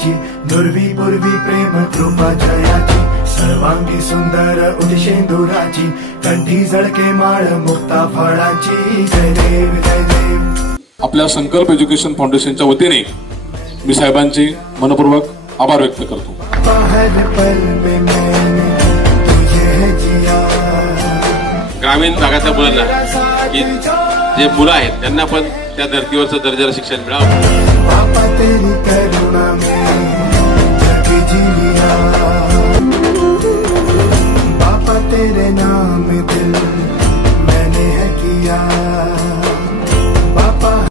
जयाची, नुरवी पूर्वी प्रेम कृपा जयाची, सर्वांगी सुंदर उदिशेंदुराची, कंठी झळके माळ मुक्ता फळाची, जय देव जय देव। आपल्या संकल्प एज्युकेशन फाउंडेशनच्या वतीने मी साहेबांचे मनपूर्वक आभार व्यक्त करतो। ग्रामीण भागातल्या मुलांना जे मुलं आहेत त्यांना पण त्या धर्तीवरचं दर्जाचं शिक्षण मिळावं।